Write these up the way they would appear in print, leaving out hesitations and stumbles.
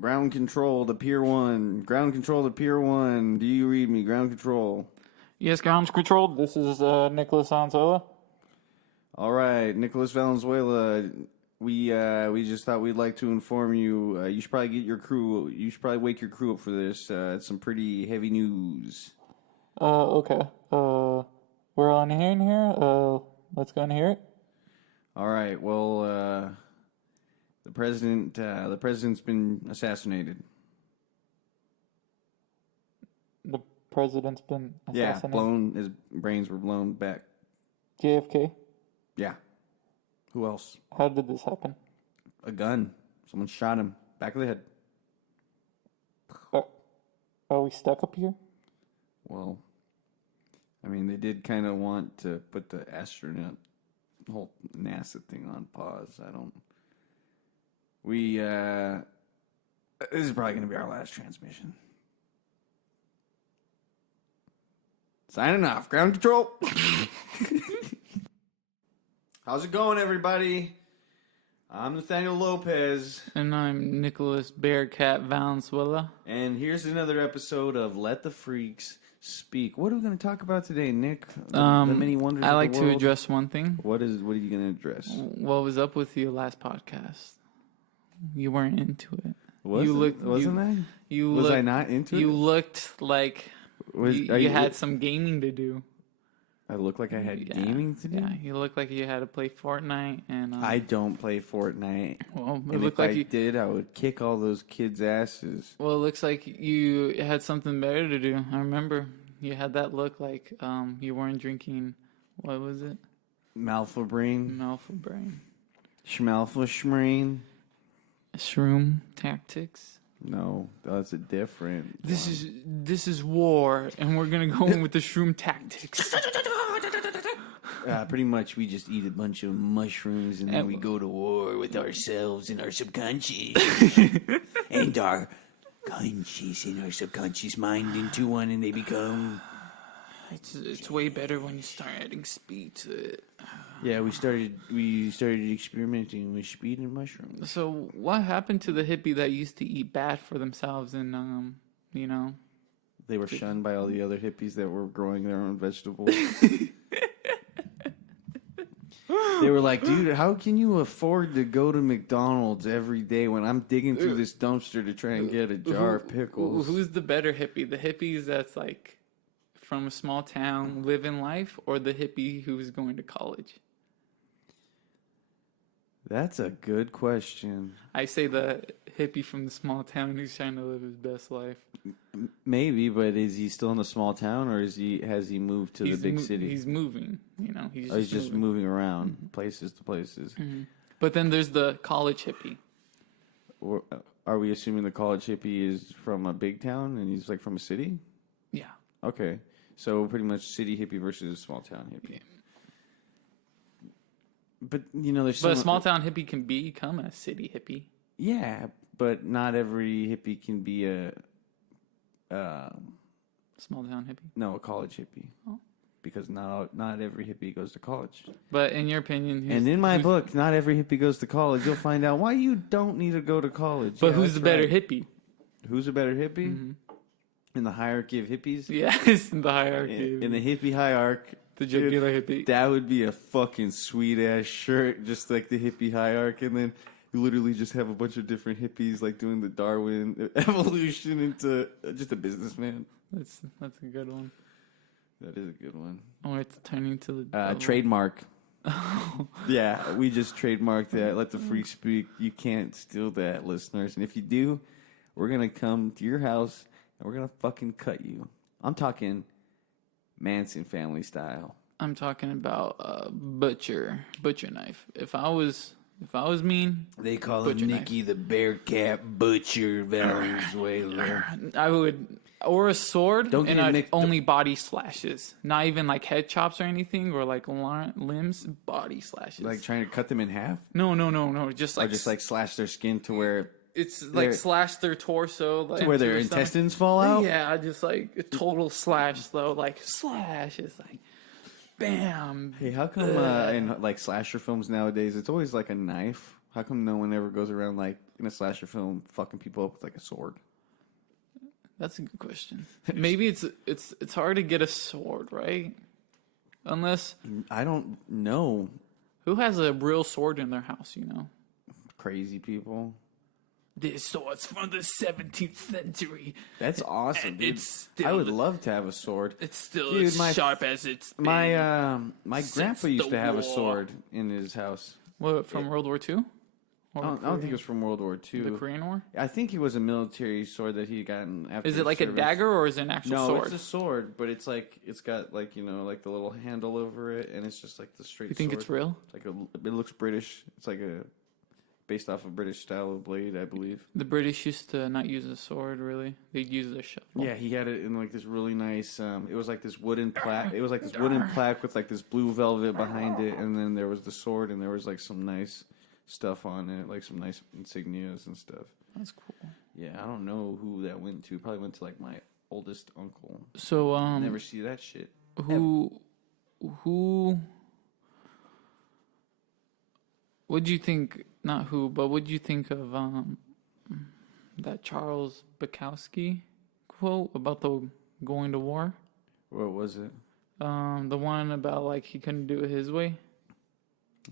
Ground control to Pier 1. Ground control to Pier 1. Do you read me? Ground control. Yes, ground control. This is Nicholas Anzola. All right, Nicholas Valenzuela. We just thought we'd like to inform you. You should probably get your crew. You should probably wake your crew up for this. It's some pretty heavy news. Okay. We're on here. Let's go and hear it. All right. Well, the president's been assassinated. The president's been assassinated. Yeah, blown. His brains were blown back. JFK. Yeah. Who else? How did this happen? A gun. Someone shot him. Back of the head. Are we stuck up here? Well, I mean, they did kind of want to put the astronaut whole NASA thing on pause. This is probably going to be our last transmission. Signing off. Ground control. How's it going, everybody? I'm Nathaniel Lopez. And I'm Nicholas Bearcat Valenzuela. And here's another episode of Let the Freaks Speak. What are we going to talk about today, Nick? The many wonders I of like the to world? address one thing. What are you going to address? What was up with your last podcast? You weren't into it. Wasn't I? Was I not into it? You looked like you had some gaming to do. I look like I had gaming to do? Yeah, you look like you had to play Fortnite. And I don't play Fortnite. Well, it And looked if like I did, I would kick all those kids' asses. Well, it looks like you had something better to do. I remember you had that look like you weren't drinking. What was it? Malfa brain. Malfa brain. Schmalfa schmain. Shroom tactics. No, that's a different. This is war, and we're gonna go in with the shroom tactics. Pretty much, we just eat a bunch of mushrooms and then we go to war with ourselves and our subconscious and our conscious and our subconscious mind into one, and they become. It's way better when you start adding speed to it. Yeah, we started experimenting with speed and mushrooms. So what happened to the hippie that used to eat bad for themselves and They were shunned by all the other hippies that were growing their own vegetables. They were like, dude, how can you afford to go to McDonald's every day when I'm digging through this dumpster to try and get a jar of pickles? Who's the better hippie? The hippies that's like from a small town living life, or the hippie who's going to college? That's a good question. I say the hippie from the small town who's trying to live his best life. Maybe, but is he still in a small town, or has he moved to the big city? He's moving, He's just moving around places to places. Mm-hmm. But then there's the college hippie. Or, are we assuming the college hippie is from a big town and he's like from a city? Yeah. Okay, so pretty much city hippie versus small town hippie. Yeah. But there's a small town hippie can become a city hippie. Yeah, but not every hippie can be a small town hippie. No, a college hippie. Oh. Because not every hippie goes to college. But in your opinion, and in my book, not every hippie goes to college. You'll find out why you don't need to go to college. But who's the better hippie? Who's a better hippie? Mm-hmm. In the hierarchy of hippies? Yes, in the hierarchy. In the hippie hierarchy. The jugular hippie. That would be a fucking sweet ass shirt, just like the hippie hierarchy, and then you literally just have a bunch of different hippies like doing the Darwin evolution into just a businessman. That's a good one. That is a good one. Or it's turning to the trademark. Yeah, we just trademarked that. Let the freak speak. You can't steal that, listeners. And if you do, we're gonna come to your house and we're gonna fucking cut you. I'm talking Manson family style. I'm talking about butcher knife. If I was mean, they call him Nicky the Bearcat Butcher Valenzuela. I would, or a sword, and I'd only body slashes, not even like head chops or anything, or like limbs, body slashes. Like trying to cut them in half? No, just like slash their skin to where it's like slash their torso, like to where their intestines fall out. Yeah, just like a total slash though, like slash is like bam. Hey, how come in like slasher films nowadays it's always like a knife How come no one ever goes around like in a slasher film fucking people up with like a sword? That's a good question. Maybe it's hard to get a sword, right? Unless I don't know. who has a real sword in their house, you know? Crazy people. This sword's from the 17th century. That's awesome, dude. It's still, I would love to have a sword. It's still Dude, as sharp as it's been. My since grandpa used the to have a war. sword in his house. What, from World War II? Or I don't think it was from World War II. the Korean War? I think it was a military sword that he had gotten after. Is it his like a service. dagger or is it an actual No, sword? it's a sword, but it's like it's got like like the little handle over it, and it's just like the straight. You think sword. it's real? It's like it looks British. It's like based off of British style of blade, I believe. The British used to not use a sword, really. They'd use a shovel. Yeah, he had it in like this really nice. It was like this wooden plaque. It was like this wooden plaque with like this blue velvet behind it, and then there was the sword, and there was like some nice stuff on it, like some nice insignias and stuff. That's cool. Yeah, I don't know who that went to. Probably went to like my oldest uncle. So, Never see that shit. who, what'd you think, not who, but what'd you think of, that Charles Bukowski quote about the going to war? What was it? The one about, like, he couldn't do it his way?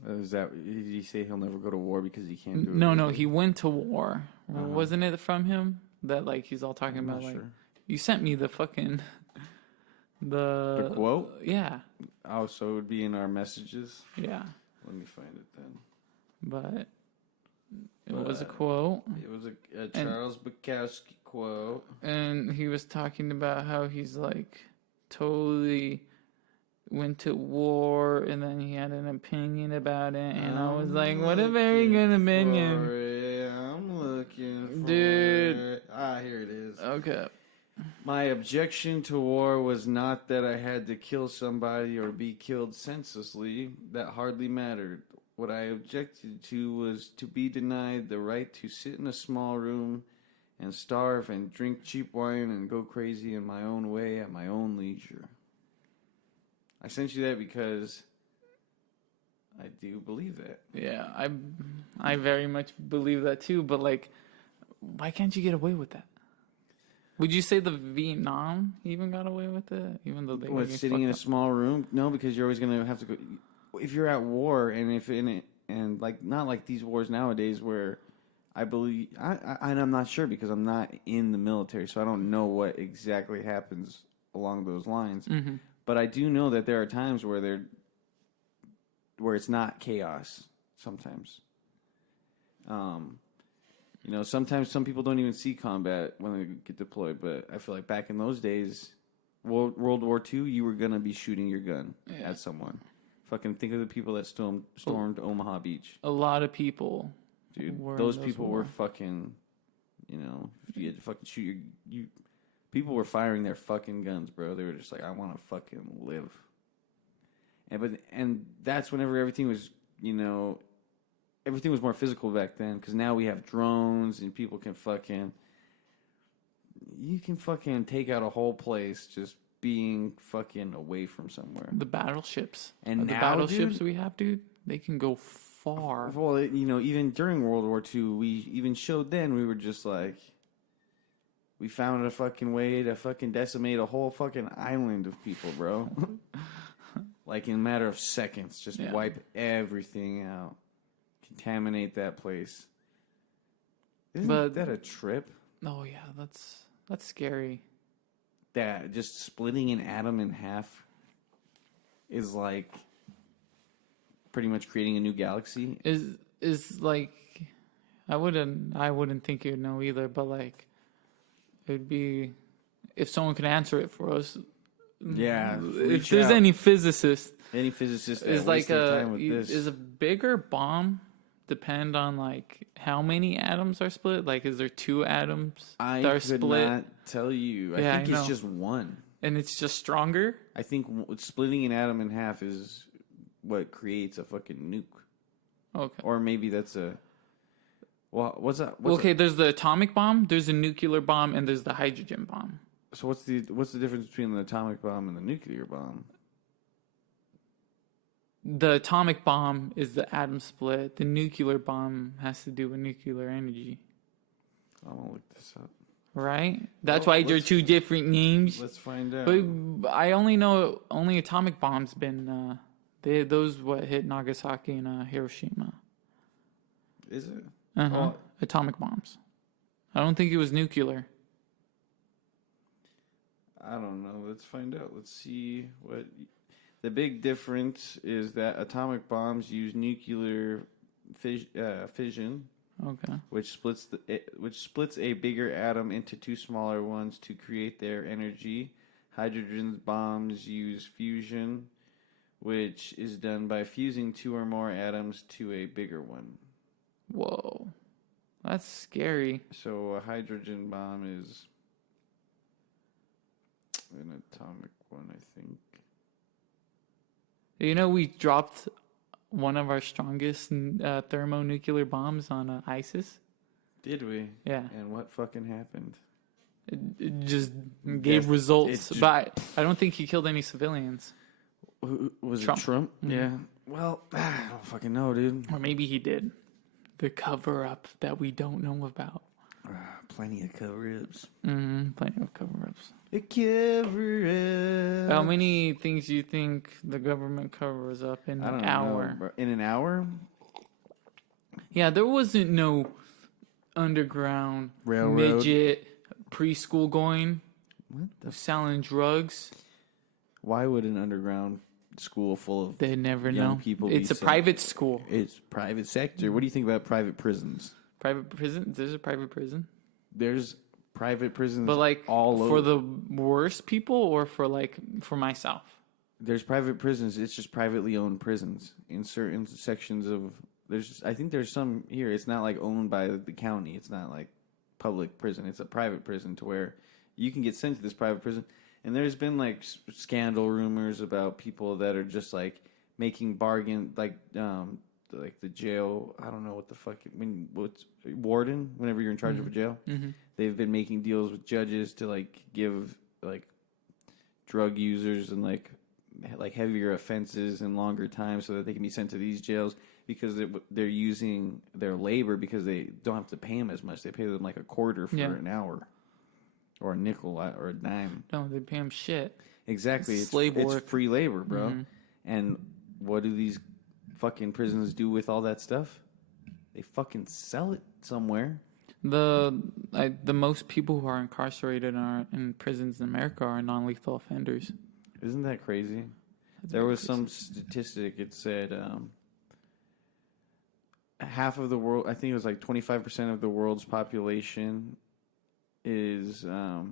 Is that did he say he'll never go to war because he can't do it? No, he went to war. Wasn't it from him? That, like, he's all talking I'm about, not like, sure. you sent me the fucking, The quote? Yeah, Oh, so it would be in our messages. yeah. Let me find it then. But it was a quote. It was a Charles Bukowski quote. And he was talking about how he's like totally went to war and then he had an opinion about it. And I was like, what a very good opinion. I'm looking for Dude. it. Here it is. Okay. My objection to war was not that I had to kill somebody or be killed senselessly. That hardly mattered. What I objected to was to be denied the right to sit in a small room and starve and drink cheap wine and go crazy in my own way at my own leisure. I sent you that because I do believe that. Yeah, I very much believe that too, but like why can't you get away with that? Would you say the Vietnam even got away with it? Even though they were What, sitting in a small room? No, because you're always going to have to go. If you're at war, and if in it, and like not like these wars nowadays where I believe, I'm not sure because I'm not in the military, so I don't know what exactly happens along those lines. Mm-hmm. But I do know that there are times where it's not chaos. Sometimes, sometimes some people don't even see combat when they get deployed. But I feel like back in those days, World War II, you were gonna be shooting your gun at someone. Fucking think of the people that stormed Omaha Beach. A lot of people, Dude. Those people were fucking, you had to fucking shoot people were firing their fucking guns, bro. They were just like, I want to fucking live. And that's whenever everything was, everything was more physical back then. Because now we have drones and people can you can fucking take out a whole place just being fucking away from somewhere. the battleships. And the now, battleships dude, we have, dude, they can go far. Well, even during World War II, we even showed then we were just like, we found a fucking way to fucking decimate a whole fucking island of people, bro. Like in a matter of seconds, just wipe everything out, contaminate that place. Isn't that a trip? Oh yeah, that's scary. That just splitting an atom in half is like pretty much creating a new galaxy. Is like, I wouldn't think you'd know either, but like, it'd be if someone could answer it for us. Yeah, If there's any physicist physicist that is like wastes their time with this. is a bigger bomb depend on like how many atoms are split? Like, is there 2 atoms that are could split? not tell you. I Yeah, think I it's know. just one. And it's just stronger? I think splitting an atom in half is what creates a fucking nuke. Okay. Or maybe that's a. Well, what's that? Okay, there's the atomic bomb, there's a nuclear bomb, and there's the hydrogen bomb. So what's the difference between the atomic bomb and the nuclear bomb? the atomic bomb is the atom split. The nuclear bomb has to do with nuclear energy, I'm gonna look this up. right? That's Well, why they're two different names. Let's find out. But I only know atomic bombs been those what hit Nagasaki and Hiroshima. Is it? Uh-huh. Atomic bombs. I don't think it was nuclear. I don't know. Let's find out. Let's see what the big difference is. That atomic bombs use nuclear fission, Okay. which splits a bigger atom into two smaller ones to create their energy. Hydrogen bombs use fusion, which is done by fusing two or more atoms to a bigger one. Whoa. That's scary. So a hydrogen bomb is an atomic one, I think. You know, we dropped one of our strongest thermonuclear bombs on ISIS. Did we? Yeah. And what fucking happened? It just gave results. But I don't think he killed any civilians. Was Trump. it Trump? Mm-hmm. Yeah. Well, I don't fucking know, dude. Or maybe he did. The cover-up that we don't know about. Plenty of cover-ups. Plenty of cover-ups. A cover-up. How many things do you think the government covers up in an hour? Know, in an hour? Yeah, there wasn't no underground Railroad. midget preschool going. Selling drugs. Why would an underground school full of They never young know. people It's be a private school. It's private sector. What do you think about private prisons? Private prison? There's a private prison. There's private prisons, But like all for over. the worst people or for myself? There's private prisons. It's just privately owned prisons in certain sections of. I think there's some here. It's not like owned by the county. It's not like public prison. It's a private prison to where you can get sent to this private prison. And there's been like scandal rumors about people that are just like making bargain, like the jail. I don't know what the fuck. What's warden? Whenever you're in charge of a jail, they've been making deals with judges to like give like drug users and like heavier offenses and longer time so that they can be sent to these jails because they're using their labor because they don't have to pay them as much. They pay them like a quarter for an hour. Or a nickel or a dime. No, they pay him shit. Exactly. It's slave work. It's free labor, bro. And what do these fucking prisons do with all that stuff? They fucking sell it somewhere. The most people who are incarcerated in prisons in America are non-lethal offenders. Isn't that crazy? There was some statistic. It said half of the world, I think it was like 25% of the world's population is 25%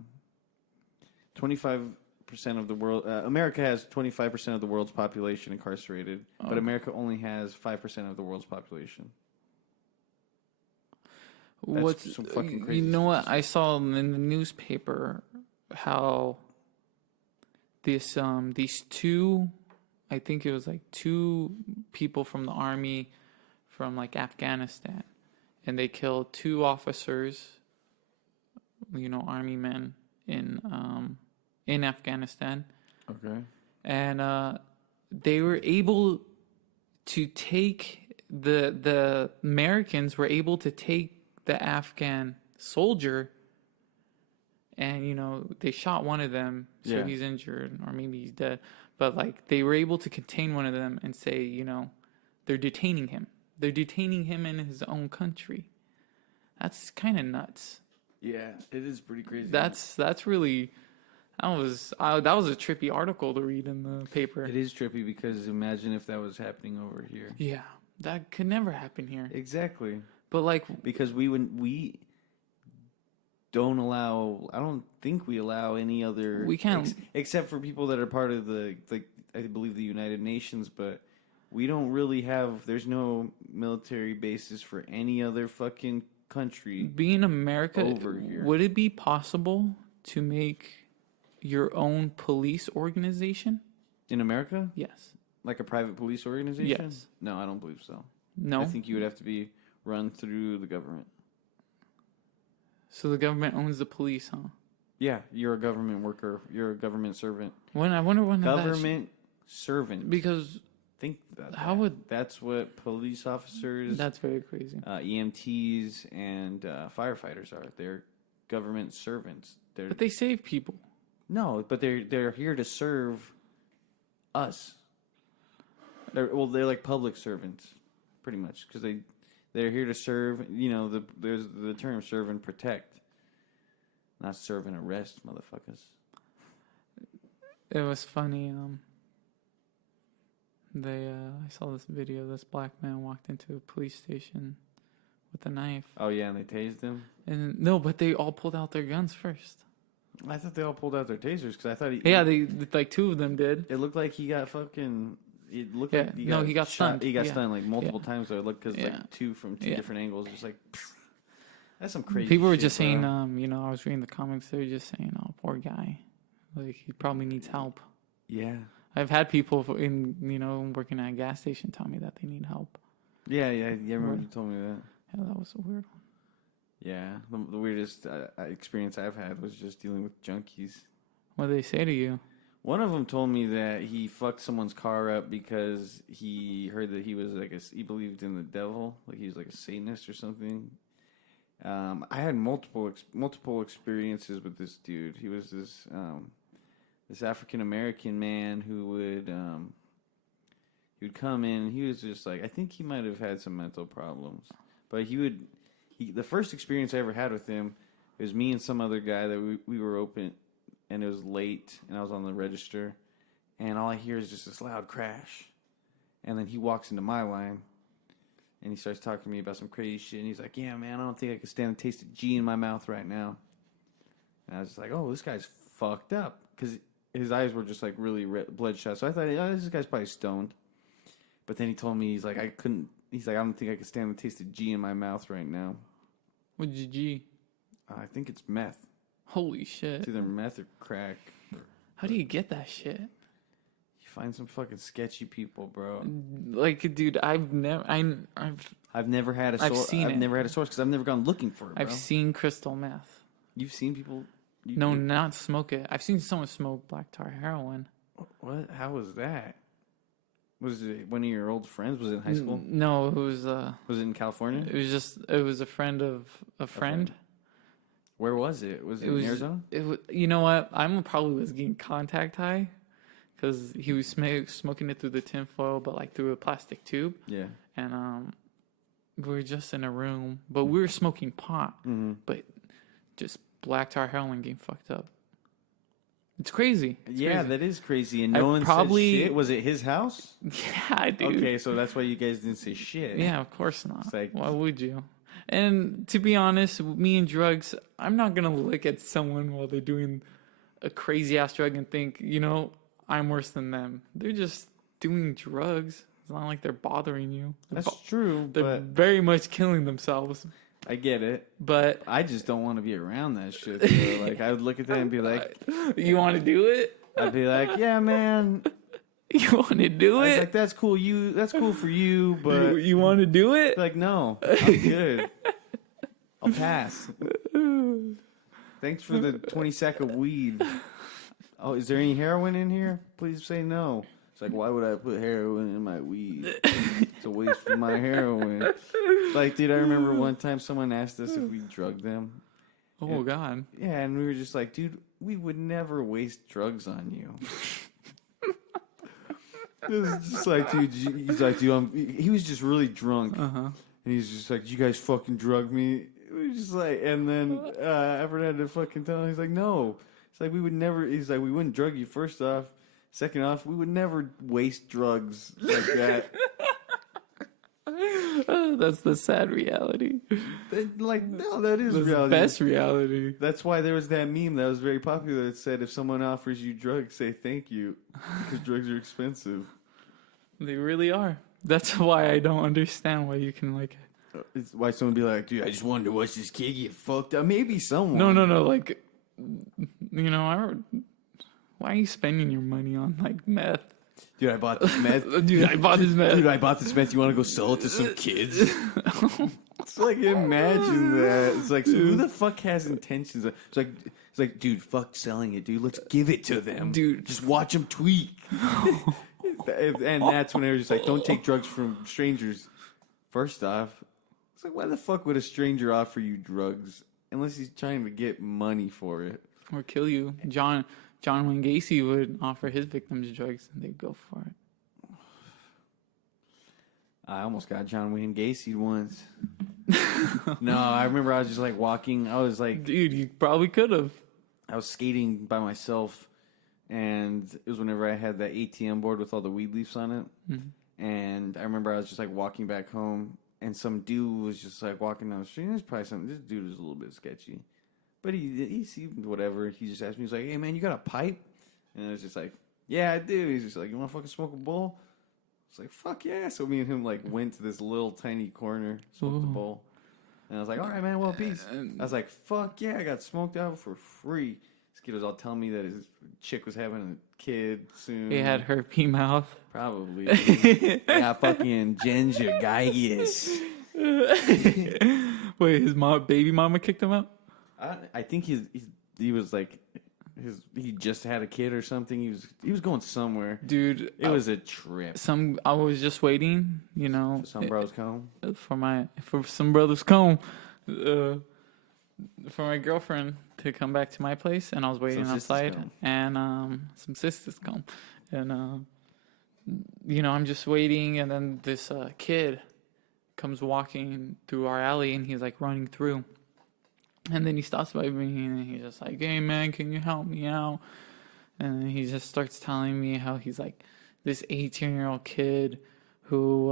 of the world. America has 25% of the world's population incarcerated, but America only has 5% of the world's population. That's some fucking crazy. You know what? I saw in the newspaper how these two, I think it was like two people from the army from like Afghanistan, and they killed two officers. Army men in Afghanistan. Okay. And they were able to take the Americans were able to take the Afghan soldier, and they shot one of them, so he's injured or maybe he's dead. But like they were able to contain one of them and say, they're detaining him. They're detaining him in his own country. That's kind of nuts. Yeah, it is pretty crazy. That's really that was a trippy article to read in the paper. It is trippy because imagine if that was happening over here. Yeah, that could never happen here. Exactly. But like because we don't allow. I don't think we allow any other. We can't except for people that are part of I believe the United Nations, but we don't really have. There's no military bases for any other fucking country. Being America, over here. Would it be possible to make your own police organization In America? Yes. Like a private police organization? Yes. No, I don't believe so. No. I think you would have to be run through the government. So the government owns the police, huh? Yeah, you're a government worker. You're a government servant. I wonder when Government servant. because Think about that. How would... That's what police officers, That's very crazy. EMTs, and firefighters are. They're government servants. But they save people. No, but they're here to serve us. They're like public servants, pretty much, because they're here to serve. You know, there's the term serve and protect, not serve and arrest, motherfuckers. It was funny. I saw this video. This black man walked into a police station with a knife. Oh yeah, and they tased him. And no, but they all pulled out their guns first. I thought they all pulled out their tasers because I thought they like two of them did. It looked like he got fucking. It looked Yeah, like he no, got he got shot. stunned. He got Yeah. stunned like multiple Yeah. times. So it looked because Yeah. like two from two Yeah. different angles. Just like that's some crazy. People were shit, just saying, bro. I was reading the comics. They were just saying, "Oh, poor guy, like he probably needs help." Yeah. I've had people working at a gas station tell me that they need help. Yeah. I remember you told me that. Yeah, that was a weird one. Yeah, the weirdest experience I've had was just dealing with junkies. What did they say to you? One of them told me that he fucked someone's car up because he heard that he was he believed in the devil, like he was like a Satanist or something. I had multiple experiences with this dude. He was this African American man who would come in and he was just like, I think he might have had some mental problems, but the first experience I ever had with him, it was me and some other guy that we were open. And it was late, and I was on the register, and all I hear is just this loud crash. And then he walks into my line, and he starts talking to me about some crazy shit, and he's like, yeah, man, I don't think I can stand the taste of G in my mouth right now. And I was just like, oh, this guy's fucked up, because his eyes were just like really bloodshot. So I thought, oh, this guy's probably stoned. But then he told me, he's like, I don't think I can stand the taste of G in my mouth right now. What'd you G? I think it's meth. Holy shit. It's either meth or crack. How do you get that shit? You find some fucking sketchy people, bro. Like, dude, I've never had a source. I've never had a source because I've never gone looking for it, bro. I've seen crystal meth. You've seen people? Not smoke it. I've seen someone smoke black tar heroin. What? How was that? Was it one of your old friends? Was it in high school? No, it was. Was it in California? It was a friend of a friend. Where was it? Was it in Arizona? You know what? Probably was getting contact high because he was smoking it through the tinfoil, but like through a plastic tube. Yeah. And we were just in a room, but we were smoking pot, but just black tar heroin getting fucked up. It's crazy. It's crazy. That is crazy. And no one said shit. Was it his house? Yeah, dude. Okay, so that's why you guys didn't say shit. Yeah, of course not. Like, why would you? And to be honest, me and drugs, I'm not going to look at someone while they're doing a crazy ass drug and think, I'm worse than them. They're just doing drugs. It's not like they're bothering you. That's true. They're but very much killing themselves. I get it. But I just don't want to be around that shit. Bro. Like, I would look at that and be like, you want to do it? I'd be like, yeah, man. You want to do it? Like, that's cool. That's cool for you, but you want to do it? Like, no, I'm good. I'll pass. Thanks for the 20 sack of weed. Oh, is there any heroin in here? Please say no. It's like, why would I put heroin in my weed? It's a waste of my heroin. Like, dude, I remember one time someone asked us if we drugged them. Oh, God. Yeah, and we were just like, dude, we would never waste drugs on you. It was just like, dude, he's like, dude, he was just really drunk. Uh-huh. And he's just like, you guys fucking drug me. We just like, and then Everett had to fucking tell him, he's like, no. It's like, we would never, he's like, we wouldn't drug you, first off. Second off, we would never waste drugs like that. That's the sad reality. No, that is the reality. Best reality. That's why there was that meme that was very popular that said, if someone offers you drugs, say thank you. Because drugs are expensive. They really are. That's why I don't understand why you can like... It's why someone be like, dude, I just wanted to watch this kid get fucked up. Maybe someone. No. Like, why are you spending your money on like meth? Dude, I bought this meth. Dude, I bought this meth. Dude, I bought this meth. You want to go sell it to some kids? It's like, imagine that. It's like, so who the fuck has intentions? It's like, dude, fuck selling it, dude. Let's give it to them. Dude. Just watch them tweak. And that's when they were just like, don't take drugs from strangers. First off, it's like, why the fuck would a stranger offer you drugs unless he's trying to get money for it? Or kill you. John Wayne Gacy would offer his victims drugs and they'd go for it. I almost got John Wayne Gacy once. No, I remember I was just like walking. I was like, dude, you probably could have. I was skating by myself, and it was whenever I had that ATM board with all the weed leaves on it. Mm-hmm. And I remember I was just like walking back home, and some dude was just like walking down the street. There's probably something. This dude was a little bit sketchy, but he seemed whatever. He just asked me, he was like, "Hey man, you got a pipe?" And I was just like, "Yeah, I do." He's just like, "You want to fucking smoke a bowl?" I was like, "Fuck yeah!" So me and him like went to this little tiny corner, smoked the bowl, and I was like, "All right, man, well, peace." I was like, "Fuck yeah!" I got smoked out for free. This kid was all telling me that his chick was having a kid soon. He had herpes mouth. Probably. Yeah, fucking gingivitis. Wait, his baby mama kicked him out? I think he was like. He just had a kid or something. He was going somewhere, dude. It was a trip. I was just waiting, you know, for some bros come for some brothers come, for my girlfriend to come back to my place, and I was waiting outside, and some sisters come, and you know, I'm just waiting, and then this kid comes walking through our alley, and he's like running through. And then he stops by me and he's just like, "Hey man, can you help me out?" And he just starts telling me how he's like this 18-year-old kid who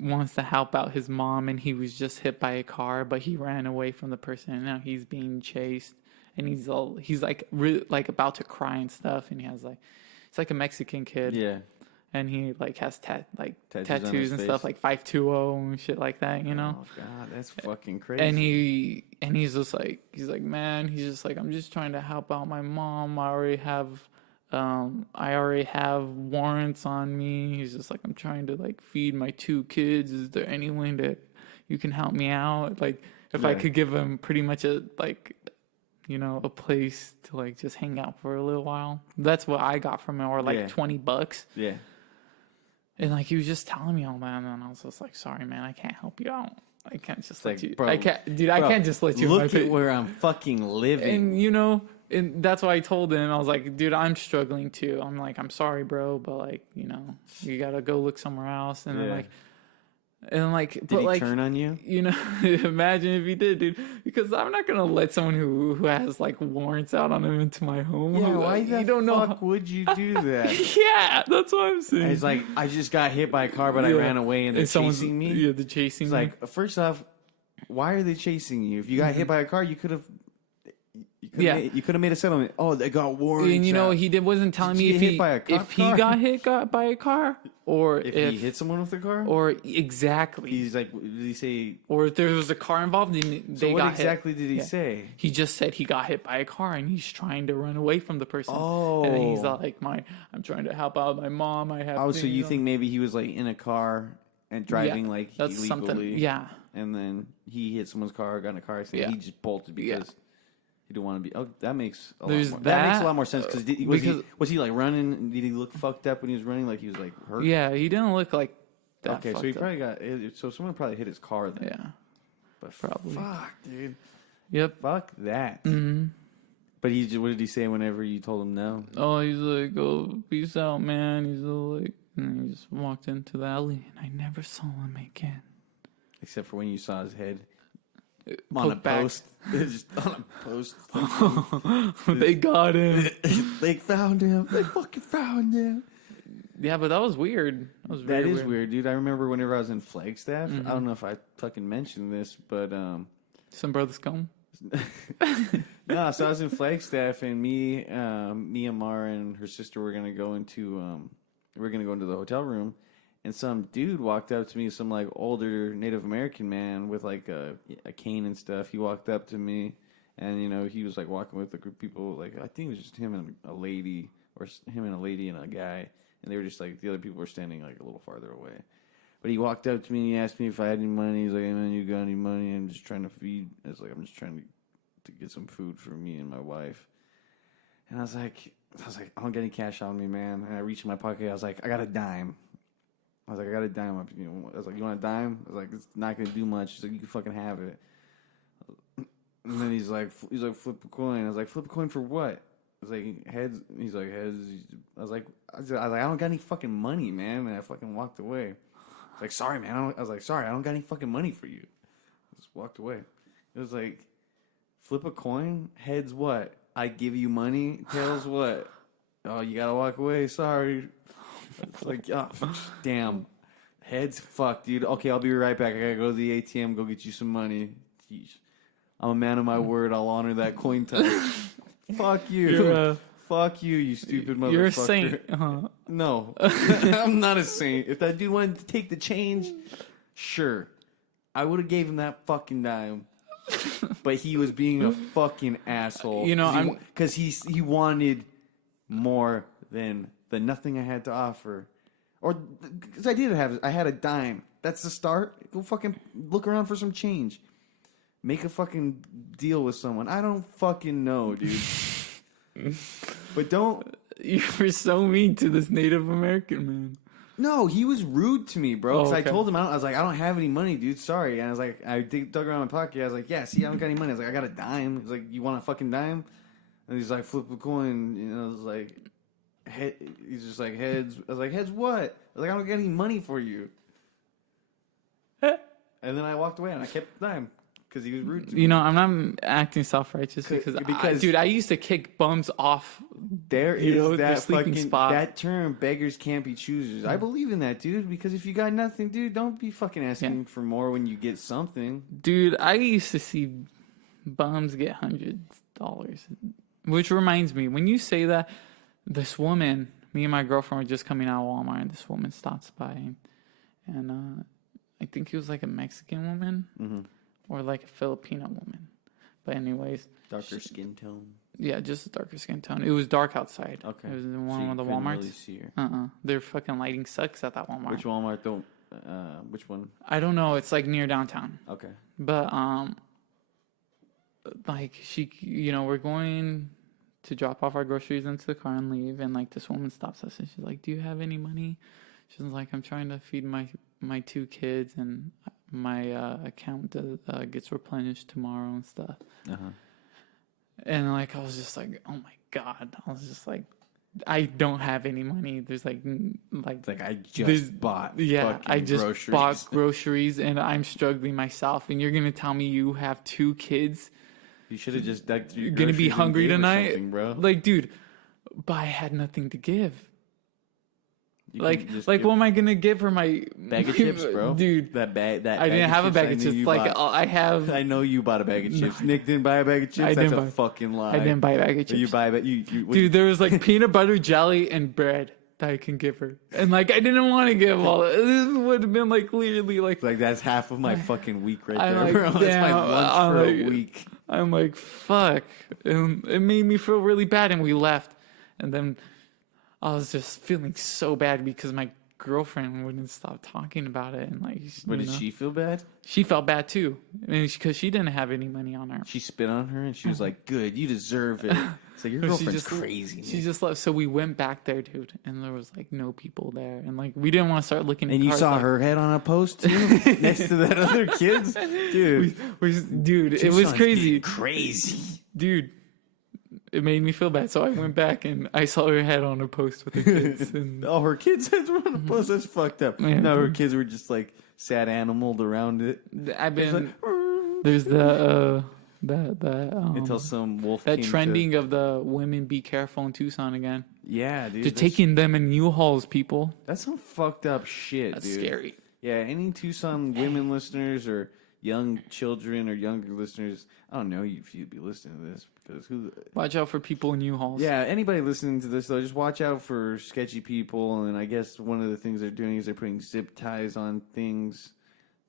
wants to help out his mom, and he was just hit by a car, but he ran away from the person, and now he's being chased, and he's like really like about to cry and stuff, and it's like a Mexican kid. Yeah. And he like has tattoos and stuff like 520 and shit like that, you know. Oh god, that's fucking crazy. And he's just like man, he's just like, I'm just trying to help out my mom. I already have warrants on me. He's just like, I'm trying to like feed my 2 kids. Is there any way that you can help me out? Like if I could give him pretty much a like, you know, a place to like just hang out for a little while. That's what I got from it, or like $20. Yeah. And like he was just telling me all that, and I was just like, "Sorry, man, I can't help you out. I can't just let you. Bro, I can't, dude. I can't just let you. Look at where I'm fucking living." And you know, and that's why I told him. I was like, "Dude, I'm struggling too. I'm like, I'm sorry, bro, but like, you know, you gotta go look somewhere else." And then like, did he turn on you? You know, imagine if he did, dude. Because I'm not gonna let someone who has like warrants out on him into my home. Yeah, why the fuck fuck would you do that? Yeah, that's what I'm saying. He's like, I just got hit by a car, but I ran away, and they're chasing me. Yeah, they're chasing me. Like, first off, why are they chasing you? If you got hit by a car, you could have. You could have made a settlement. Oh, they got warrants. And you know, he wasn't telling me if he got hit by a car, or if he hit someone with a car, or exactly. He's like, did he say? Or if there was a car involved, and they got hit. What exactly did he say? He just said he got hit by a car and he's trying to run away from the person. Oh, and then he's like, I'm trying to help out my mom. I have. Oh, so you think maybe he was like in a car and driving like that's illegally? Something. Yeah. And then he hit someone's car, got in a car accident. He just bolted because. He didn't want to be. Oh, that makes a lot more. That makes a lot more sense because was he like running? Did he look fucked up when he was running? Like he was like hurt? Yeah, he didn't look like that. Okay, so he probably got. So someone probably hit his car then. Yeah, but probably. Fuck, dude. Yep. Fuck that. Mm-hmm. But what did he say whenever you told him no? Oh, he's like, "Oh, peace out, man." He's like, and he just walked into the alley, and I never saw him again.18 for when you saw his head. On a post. Just on a post. They got him. They found him. They fucking found him. Yeah, but that was weird. That is weird, dude. I remember whenever I was in Flagstaff. I don't know if I fucking mentioned this, but some brothers come. No, so I was in Flagstaff, and me, Amara, and her sister were gonna go into the hotel room. And some dude walked up to me, some like older Native American man with like a cane and stuff. He walked up to me, and you know he was like walking with a group of people. Like I think it was just him and a lady, or him and a lady and a guy. And they were just like the other people were standing like a little farther away. But he walked up to me and he asked me if I had any money. He's like, "Hey man, you got any money?" I'm just trying to feed. I was like, "I'm just trying to get some food for me and my wife." And I was like, I was like, I don't get any cash on me, man. And I reached in my pocket. I was like, I got a dime. I was like, I got a dime. I was like, you want a dime? I was like, it's not gonna do much. He's like, you can fucking have it. And then he's like, flip a coin. I was like, flip a coin for what? I was like, heads. He's like, heads. I was like, I don't got any fucking money, man. And I fucking walked away. I was like, sorry, man. I was like, sorry, I don't got any fucking money for you. I just walked away. It was like, flip a coin. Heads what? I give you money. Tails what? Oh, you gotta walk away. Sorry. It's like, oh, damn. Heads, fuck, dude. Okay, I'll be right back. I gotta go to the ATM, go get you some money. Jeez. I'm a man of my word. I'll honor that coin toss. Fuck you. Fuck you, you stupid motherfucker. You're a saint. No. I'm not a saint. If that dude wanted to take the change, sure. I would have gave him that fucking dime. But he was being a fucking asshole. You know, because he wanted more than the nothing I had to offer. Or, because I had a dime. That's the start. Go fucking look around for some change. Make a fucking deal with someone. I don't fucking know, dude. But don't. You were so mean to this Native American man. No, he was rude to me, bro. Because okay. I told him, I was like, I don't have any money, dude. Sorry. And I was like, I dug around my pocket. I was like, yeah, see, I don't got any money. I was like, I got a dime. He's like, you want a fucking dime? And he's like, flip a coin. You know, I was like, he's just like, heads. I was like, heads what? I was like, I don't got any money for you. And then I walked away and I kept the dime. Because he was rude to me. You know, I'm not acting self-righteous because dude, I used to kick bums off. There is that sleeping fucking spot. That term, beggars can't be choosers. I believe in that, dude. Because if you got nothing, dude, don't be fucking asking for more when you get something. Dude, I used to see bums get $100. Which reminds me, when you say that, this woman, me and my girlfriend were just coming out of Walmart, and this woman stops by, and I think it was like a Mexican woman. Mm-hmm. Or like a Filipino woman. But anyways. Darker skin tone. Yeah, just a darker skin tone. It was dark outside. Okay. It was the one with the Walmarts. Really see her. Their fucking lighting sucks at that Walmart. Which Walmart don't... which one? I don't know. It's like near downtown. Okay. But, like, we're going to drop off our groceries into the car and leave. And, like, this woman stops us and she's like, do you have any money? She's like, I'm trying to feed my 2 kids and... my account gets replenished tomorrow and stuff. And like, I was just like, oh my God. I was just like, I don't have any money. There's like it's like I just bought I just groceries. bought groceries and I'm struggling myself. And you're going to tell me you have 2 kids? You should have just dug through your groceries. Going to be hungry tonight? Bro. Like, dude, but I had nothing to give. Like, what am I gonna give her? My bag of chips, bro, dude. That I didn't have a bag of chips. Like, I have. I know you bought a bag of chips. Nick didn't buy a bag of chips. That's a fucking lie. I didn't buy a bag of chips. You buy, dude. There was like peanut butter jelly and bread that I can give her, and like I didn't want to give all. This would have been like clearly like that's half of my fucking week right there, like, bro. That's my lunch for a week. I'm like, fuck, and it made me feel really bad, and we left, and then I was just feeling so bad because my girlfriend wouldn't stop talking about it, and like, but did she feel bad? She felt bad too, because she didn't have any money on her. She spit on her and she was like, "Good, you deserve it." So your girlfriend's crazy. She just left. So we went back there, dude, and there was like no people there, and like we didn't want to start looking. And you saw her head on a post too, next to that other kid's, dude. Dude, it was crazy, dude. It made me feel bad, so I went back and I saw her head on a post with her kids. And... oh, her kids' heads were on a post? That's fucked up. Yeah. No, her kids were just like sad animaled around it. There's until some wolf. That trending of the women be careful in Tucson again. Yeah, dude. They're taking them in U-Hauls, people. That's some fucked up shit, That's dude. Scary. Yeah, any Tucson women listeners or young children or younger listeners, I don't know if you'd be listening to this because watch out for people in U-Hauls. Yeah, anybody listening to this though, just watch out for sketchy people. And I guess one of the things they're doing is they're putting zip ties on things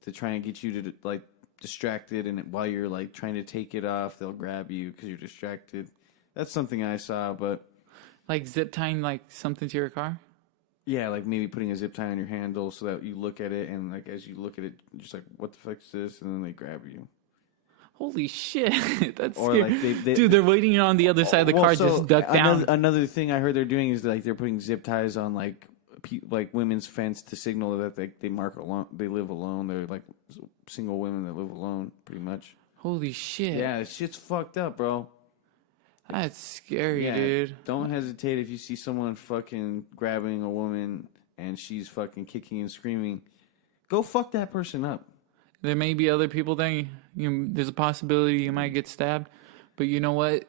to try and get you to like distracted, and while you're like trying to take it off, they'll grab you because you're distracted. That's something I saw, but like zip tying like something to your car. Yeah, like maybe putting a zip tie on your handle so that you look at it, and like as you look at it, you're just like, what the fuck is this? And then they grab you. Holy shit, that's Or scary. like they Dude, they're waiting on the other side of the car, just duck down. Another thing I heard they're doing is like they're putting zip ties on like women's fence to signal that they mark alone. They live alone. They're like single women that live alone, pretty much. Holy shit. Yeah, shit's fucked up, bro. That's scary, Yeah, dude. don't hesitate if you see someone fucking grabbing a woman and she's fucking kicking and screaming. Go fuck that person up. There may be other people there. There's a possibility you might get stabbed, but you know what?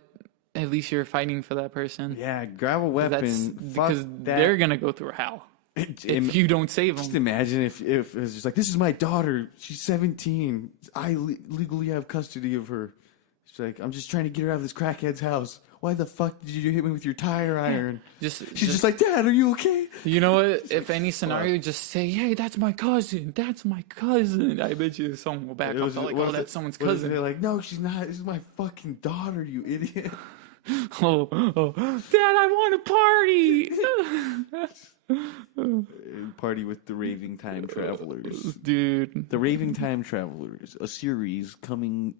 At least you're fighting for that person. Yeah, grab a weapon. Because they're gonna go through hell if you don't save them. Just imagine if it's just like, this is my daughter. She's 17. I legally have custody of her. She's like, I'm just trying to get her out of this crackhead's house. Why the fuck did you hit me with your tire iron? She's just like, Dad, are you okay? You know what? If any scenario, just say, hey, that's my cousin. That's my cousin. I bet you someone will back up. Like, oh, that's someone's cousin. They're like, no, she's not. This is my fucking daughter, you idiot. Oh, Dad, I want to party. Party with the Raving Time Travelers. Dude. The Raving Time Travelers, a series coming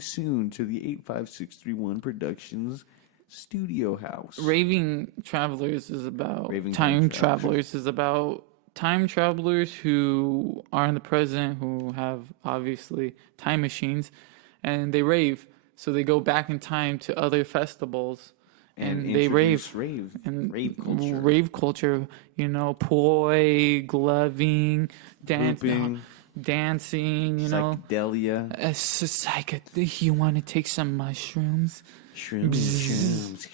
soon to the 85631 Productions studio house. Raving Travelers is about Time Travelers is about time travelers who are in the present, who have obviously time machines, and they rave. So they go back in time to other festivals and they rave. And rave culture, you know, poi, gloving, dancing, psychedelia. It's just like you want to take some mushrooms. Shrooms.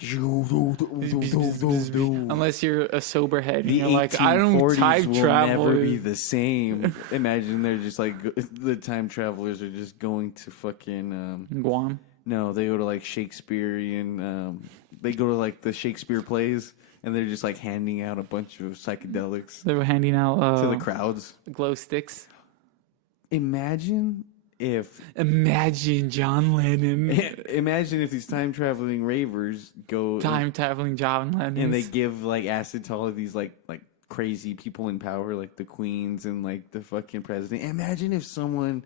Unless you're a sober head, The you're like, I don't time travel. Never be the same. Imagine they're just like the time travelers are just going to fucking Guam. No, they go to like Shakespearean. They go to like the Shakespeare plays, and they're just like handing out a bunch of psychedelics. They were handing out to the crowds. Glow sticks. Imagine John Lennon. Imagine if these time traveling ravers go time traveling John Lennon, and they give like acid to all of these like crazy people in power, like the queens and like the fucking president. Imagine if someone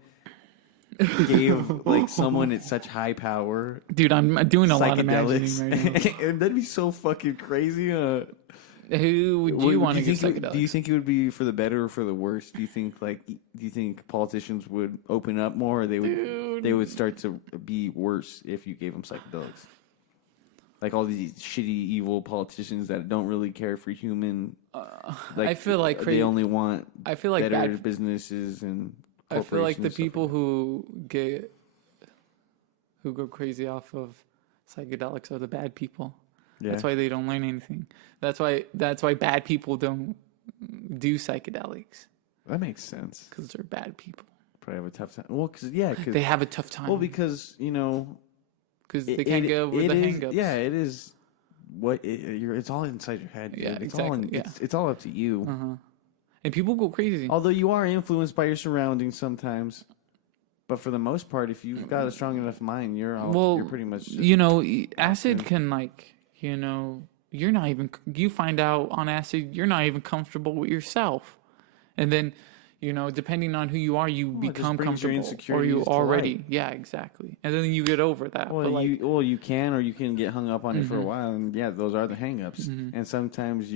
gave like someone at such high power, dude. I'm doing a lot of imagining right now. That'd be so fucking crazy. Who would you want to get psychedelics? Do you think it would be for the better or for the worse? Do you think politicians would open up more, or they would start to be worse if you gave them psychedelics? Like all these shitty, evil politicians that don't really care for human. I feel like they only want. I feel like better businesses and. I feel like the people who go crazy off of psychedelics are the bad people. Yeah. That's why they don't learn anything. That's why bad people don't do psychedelics. That makes sense. Because they're bad people. Probably have a tough time. Well, because they have a tough time. Well, because because they can't get over the hangups. Yeah, it is. It's all inside your head. Dude. Yeah, exactly. It's all up to you. Uh-huh. And people go crazy. Although you are influenced by your surroundings sometimes. But for the most part, if you've got a strong enough mind, you're pretty much just acid can you're not even, you find out on acid, you're not even comfortable with yourself. And then, depending on who you are, you become comfortable. Or you already, yeah, exactly. And then you get over that. Well, you can, or you can get hung up on it for a while. And yeah, those are the hang-ups. Mm-hmm. And sometimes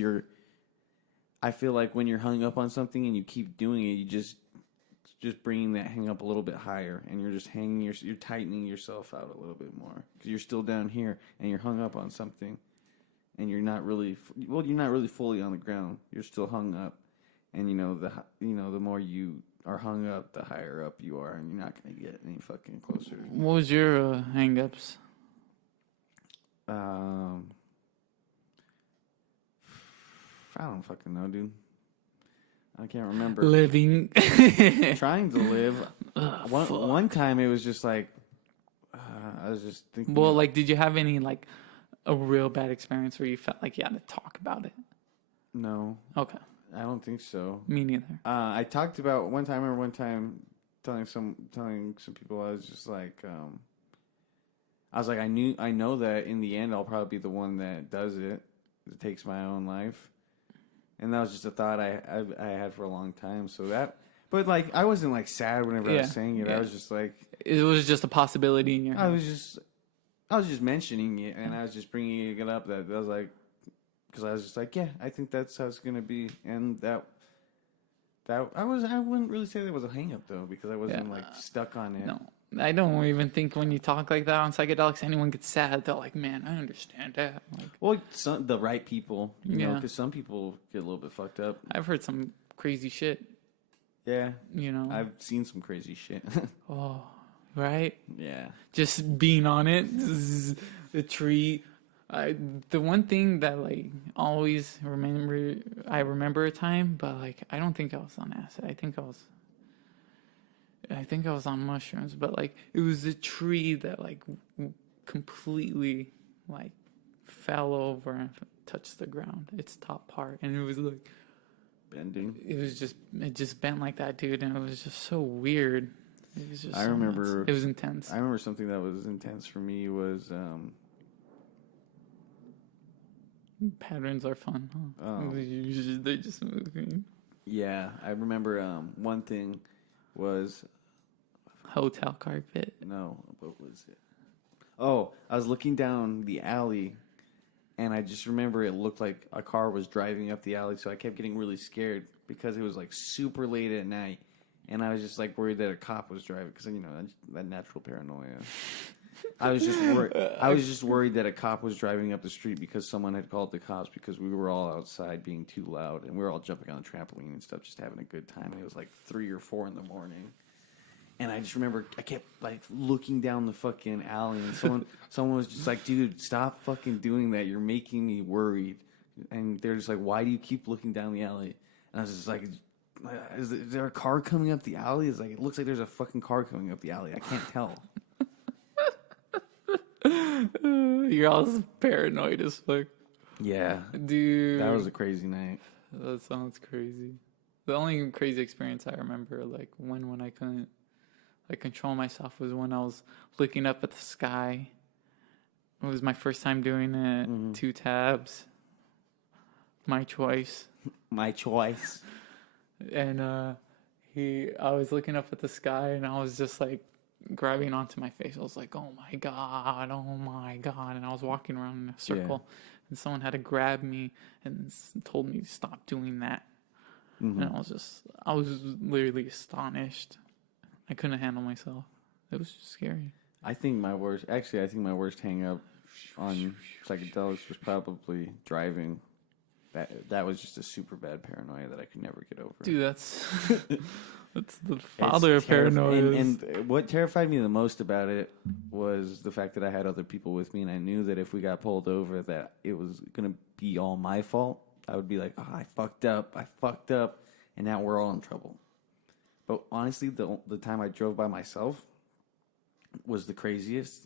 I feel like when you're hung up on something and you keep doing it, you just bringing that hang up a little bit higher, and you're just you're tightening yourself out a little bit more because you're still down here and you're hung up on something, and you're not really fully on the ground. You're still hung up, and the more you are hung up, the higher up you are, and you're not going to get any fucking closer. What was your hang-ups? I don't fucking know, dude. I can't remember. Living. Trying to live. One time it was just like, I was just thinking. Well, did you have any, a real bad experience where you felt like you had to talk about it? No. Okay. I don't think so. Me neither. I talked about one time, I remember one time telling some people, I was just like, I know that in the end I'll probably be the one that does it, that takes my own life. And that was just a thought I had for a long time. So that But like, I wasn't like sad whenever I Yeah, was saying it. yeah. I was just like, It was just a possibility in your I head. was just mentioning it, and I was just bringing it up. That I was like, because I was just like, yeah, I think that's how it's gonna be, and that I wouldn't really say that was a hang up though, because I wasn't like stuck on it. No, I don't even think when you talk like that on psychedelics, anyone gets sad. They're like, man, I understand that. Like, Well, the right people, you know, Yeah. because some people get a little bit fucked up. I've heard some crazy shit, Yeah, you know. I've seen some crazy shit. Oh, right? Yeah. Just being on it, the tree. The one thing that like always I remember a time, but like I don't think I was on acid. I think I was on mushrooms, but like it was a tree that like completely like fell over and touched the ground, its top part, and it was like Bending. it just bent like that, dude, and it was just so weird. It was just I so remember- nuts. It was intense. I remember something that was intense for me was Patterns are fun, huh? Oh. They just moving. yeah, I remember one thing was Hotel carpet. no, what was it? Oh, I was looking down the alley, and I just remember it looked like a car was driving up the alley, so I kept getting really scared because it was like super late at night, and I was just like worried that a cop was driving because you know that natural paranoia. I was just worried that a cop was driving up the street because someone had called the cops because we were all outside being too loud and we were all jumping on the trampoline and stuff, just having a good time. And it was like 3 or 4 in the morning. And I just remember I kept like looking down the fucking alley, and someone was just like, "Dude, stop fucking doing that. You're making me worried." And they're just like, "Why do you keep looking down the alley?" And I was just like, "Is there a car coming up the alley?" It's like it looks like there's a fucking car coming up the alley. I can't tell. You're all paranoid as fuck. Yeah, Dude. that was a crazy night. That sounds crazy. The only crazy experience I remember, like when I couldn't like control myself, was when I was looking up at the sky. It was my first time doing it. 2 tabs. My choice. My choice. And I was looking up at the sky, and I was just like grabbing onto my face. I was like, oh my god, and I was walking around in a circle, and someone had to grab me and told me to stop doing that. And I was literally astonished. I couldn't handle myself. It was just scary. I think my worst hang up on psychedelics was probably driving. That was just a super bad paranoia that I could never get over. Dude, that's the father of paranoia. And what terrified me the most about it was the fact that I had other people with me, and I knew that if we got pulled over, that it was going to be all my fault. I would be like, oh, I fucked up, and now we're all in trouble. But honestly, the time I drove by myself was the craziest,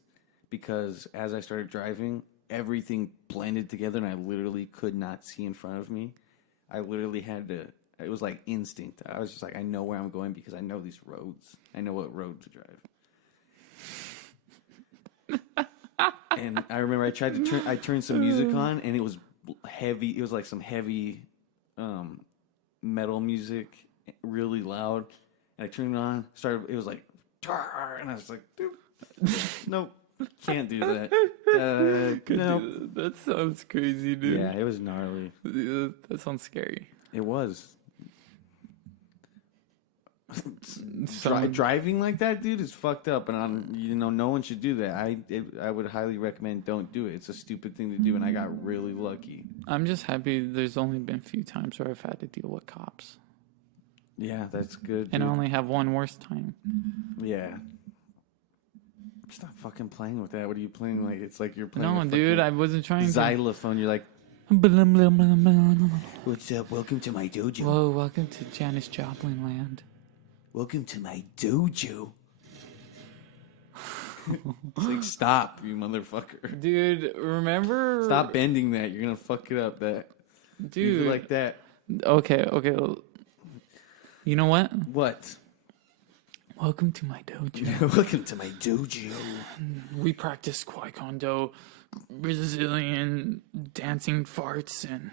because as I started driving, everything blended together, and I literally could not see in front of me. I literally had to. It was like instinct. I was just like, I know where I'm going because I know these roads. I know what road to drive. And I remember I turned some music on, and it was heavy. It was like some heavy metal music, really loud. And I turned it on. It was like, and I was like, dude, nope, can't do that. No. That sounds crazy, dude. Yeah, it was gnarly. That sounds scary. It was. Someone- Driving like that, dude, is fucked up, and no one should do that. I would highly recommend don't do it. It's a stupid thing to do, and I got really lucky. I'm just happy there's only been a few times where I've had to deal with cops. Yeah, that's good. And I dude. only have one worst time. Yeah. Stop fucking playing with that. What are you playing like? It's like you're playing. No, a dude, I fucking wasn't trying to. xylophone. You're like, Blah, blah, blah, blah. what's up? Welcome to my dojo. Whoa, welcome to Janis Joplin land. Welcome to my dojo. It's like, stop, you motherfucker. Dude, remember? Stop bending that. You're gonna fuck it up. That Dude. leave it like that. Okay. You know what? What? Welcome to my dojo. Welcome to my dojo. We practice Kwai Kondo, Brazilian dancing farts, and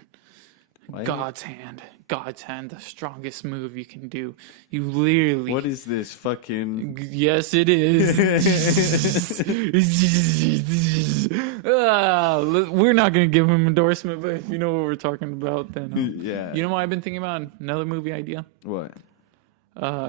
What? God's hand. God's hand, the strongest move you can do. You literally. What is this fucking? Yes, it is. We're not going to give him endorsement, but if you know what we're talking about, then. Yeah. You know what I've been thinking about? Another movie idea? What?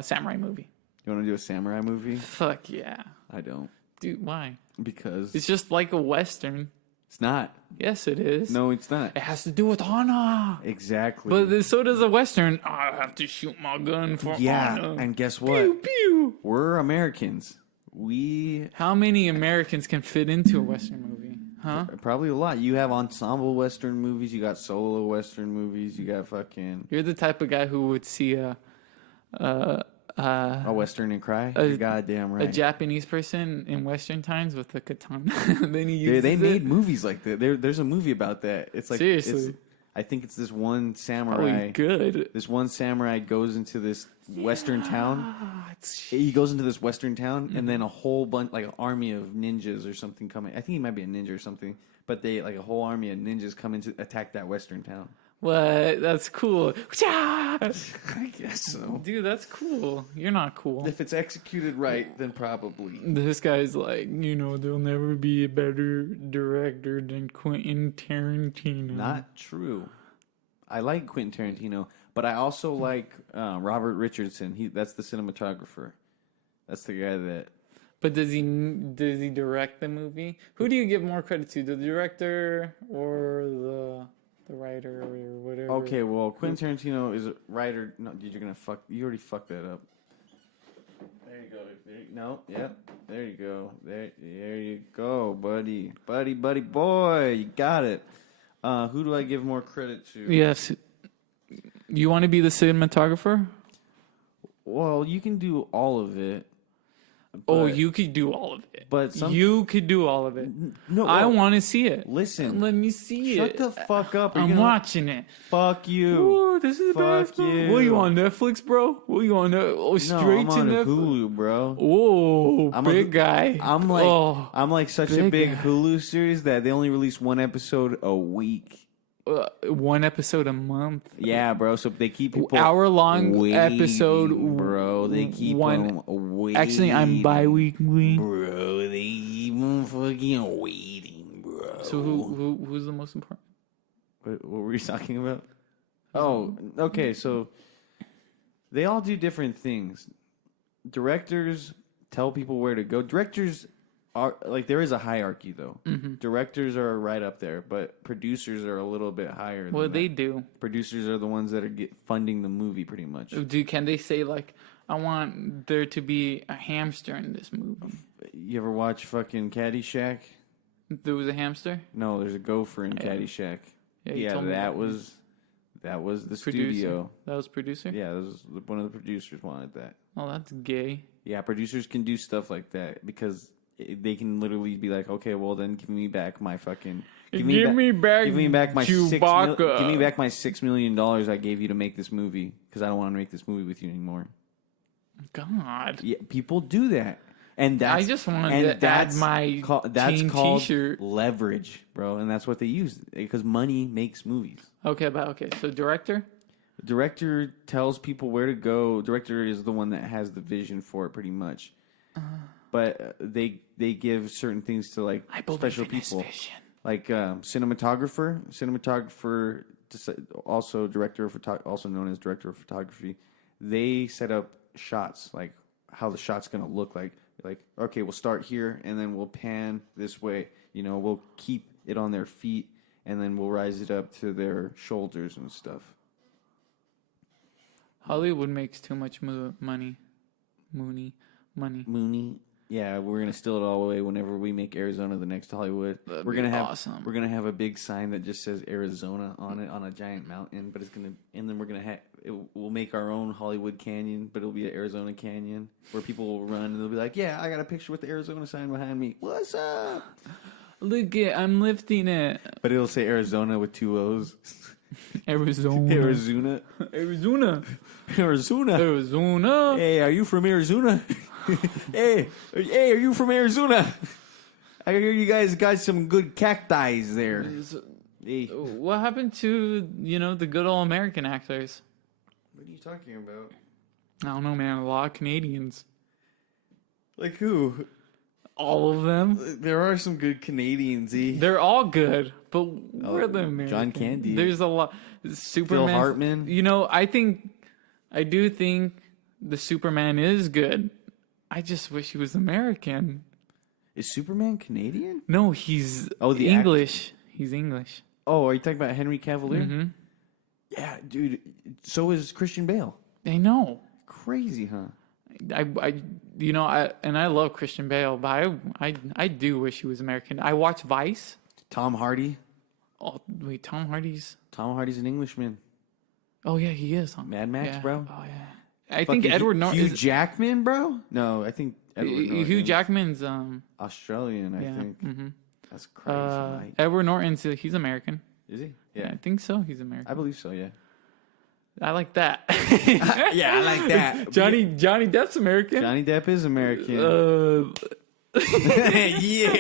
Samurai movie. You want to do a samurai movie? Fuck yeah. I don't. Dude, why? Because It's just like a Western. it's not. Yes, it is. No, it's not. It has to do with honor. Exactly. But so does a Western. I have to shoot my gun for yeah, honor. and guess what? Pew, pew. We're Americans. We How many Americans can fit into a Western movie? Huh? probably a lot. You have ensemble Western movies. You got solo Western movies. You got fucking You're the type of guy who would see a Western and cry. You're goddamn a right. Japanese person in Western times with a katana. Then he They uses made it. movies like that. There's a movie about that. It's like Seriously? I think it's this one Probably samurai. good. This one samurai goes into this Western town. Ah, it's He goes into this Western town, and then a whole bunch, like an army of ninjas or something, coming. I think he might be a ninja or something, but they like a whole army of ninjas come in to attack that Western town. what? That's cool. I guess so. Dude, that's cool. You're not cool. If it's executed right, then probably. This guy's like, there'll never be a better director than Quentin Tarantino. Not true. I like Quentin Tarantino, but I also like Robert Richardson. That's the cinematographer. That's the guy that. But does he direct the movie? Who do you give more credit to, the director or the writer or whatever? Okay, well, Quentin Tarantino is a writer. No, dude, you're gonna fuck. You already fucked that up. There you go. No, yep. There you go. There you go, buddy, boy. You got it. Who do I give more credit to? Yes. You want to be the cinematographer? Well, you can do all of it. Oh, but- you could do all of it. But you could do all of it. No, I want to see it. Listen. Let me see Shut it. the fuck up. I'm watching it. Fuck you. Ooh, this is the Fuck best. movie. you. What, you on Netflix, bro? What, you on? No, Straight I'm to on Netflix? Hulu, bro. Oh, I'm big a, guy. I'm like such a big big guy. Hulu series that they only release one episode a week. One episode a month. Yeah, bro. So they keep people Hour-long waiting, episode, bro. They keep one- them waiting. Actually, I'm bi-weekly. bro. They keep them fucking waiting, bro. So who's the most important? What were you talking about? Oh, okay. So they all do different things. Directors tell people where to go. Directors are like, there is a hierarchy though. Mm-hmm. Directors are right up there, but producers are a little bit higher. What than they that. do? Producers are the ones that are funding the movie, pretty much. Can they say like, I want there to be a hamster in this movie? You ever watch fucking Caddyshack? There was a hamster. No, there's a gopher in Yeah. Caddyshack. Yeah, you Yeah, told me that was the Producer. studio. That was producer. Yeah, that was one of the producers wanted that. Oh, that's gay. Yeah, producers can do stuff like that because they can literally be like, okay, well then give me back my fucking Give me back give me back my Chewbacca. give me back my $6 million I gave you to make this movie because I don't want to make this movie with you anymore. God. Yeah, people do that, and that's I just wanted to add my that's team called T-shirt. leverage, bro, and that's what they use because money makes movies. Okay. So director. Director tells people where to go. Director is the one that has the vision for it, pretty much. But they give certain things to like I believe special in his people, vision. like cinematographer, also director of also known as director of photography. They set up shots, like how the shot's gonna look like. Like, okay, we'll start here and then we'll pan this way. We'll keep it on their feet and then we'll rise it up to their shoulders and stuff. Hollywood makes too much money. Mooney. Yeah, we're gonna steal it all away whenever we make Arizona the next Hollywood. That'd We're be gonna have awesome. We're gonna have a big sign that just says Arizona on it on a giant mountain, but and then we're gonna we'll make our own Hollywood Canyon, but it'll be an Arizona Canyon where people will run and they'll be like, "Yeah, I got a picture with the Arizona sign behind me. What's up?" Look it, I'm lifting it. But it'll say Arizona with 2 O's. Arizona. Arizona. Arizona. Arizona. Arizona. Hey, are you from Arizona? hey, are you from Arizona? I hear you guys got some good cacti there. Hey, What happened to, the good old American actors? what are you talking about? I don't know, man. A lot of Canadians. Like who? All of them. There are some good Canadians. They're all good, but we're the Americans. John Candy. There's a lot. Superman. Phil Hartman. I do think the Superman is good. I just wish he was American. Is Superman Canadian? No, he's the English. He's English. Oh, are you talking about Henry Cavill? Mm-hmm. Yeah, dude. So is Christian Bale. I know. Crazy, huh? I love Christian Bale, but I do wish he was American. I watch Vice. Tom Hardy. Oh wait, Tom Hardy's. Tom Hardy's an Englishman. Oh yeah, he is. Mad Max, bro. Oh yeah. I think Edward Norton. Hugh Jackman, bro. No, I think Edward Norton. Hugh Jackman's Australian, I think. Mm-hmm. That's crazy. Mike. Edward Norton's he's American. Is he? Yeah, I think so. He's American. I believe so. Yeah. I like that. Yeah, I like that. Johnny Depp's American. Johnny Depp is American. Yeah,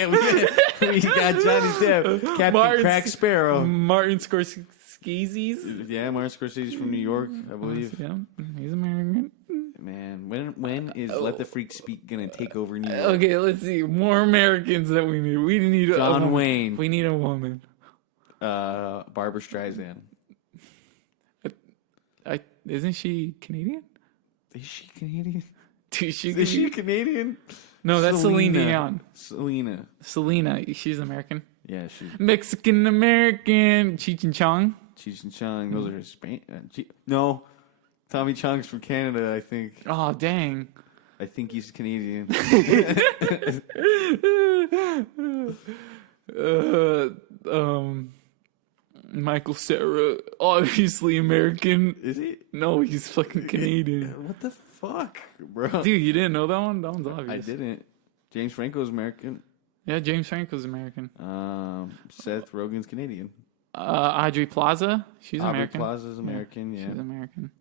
we got Johnny Depp, Captain Crack Sparrow, Martin Scorsese's. Yeah, Martin Scorsese's from New York, I believe. Yeah, he's American. Man, when is Let the Freak Speak gonna take over New York? Okay, let's see. More Americans that we need. We need John Wayne. We need a woman. Barbara Streisand. Isn't she Canadian? Is she Canadian? Is she Canadian? No, that's Celine Dion. Selena. She's American. Yeah, she's Mexican American. Cheech and Chong. Cheech and Chong. Those are Spain. No, Tommy Chong's from Canada, I think. Oh dang. I think he's Canadian. Michael Cera, obviously American. Is he? No, he's fucking Canadian. What the fuck, bro? Dude, you didn't know that one? That one's obvious. I didn't. James Franco's American. Yeah, James Franco's American. Seth Rogen's Canadian. Audrey Plaza, she's Aubrey American. Plaza's American, yeah. She's American.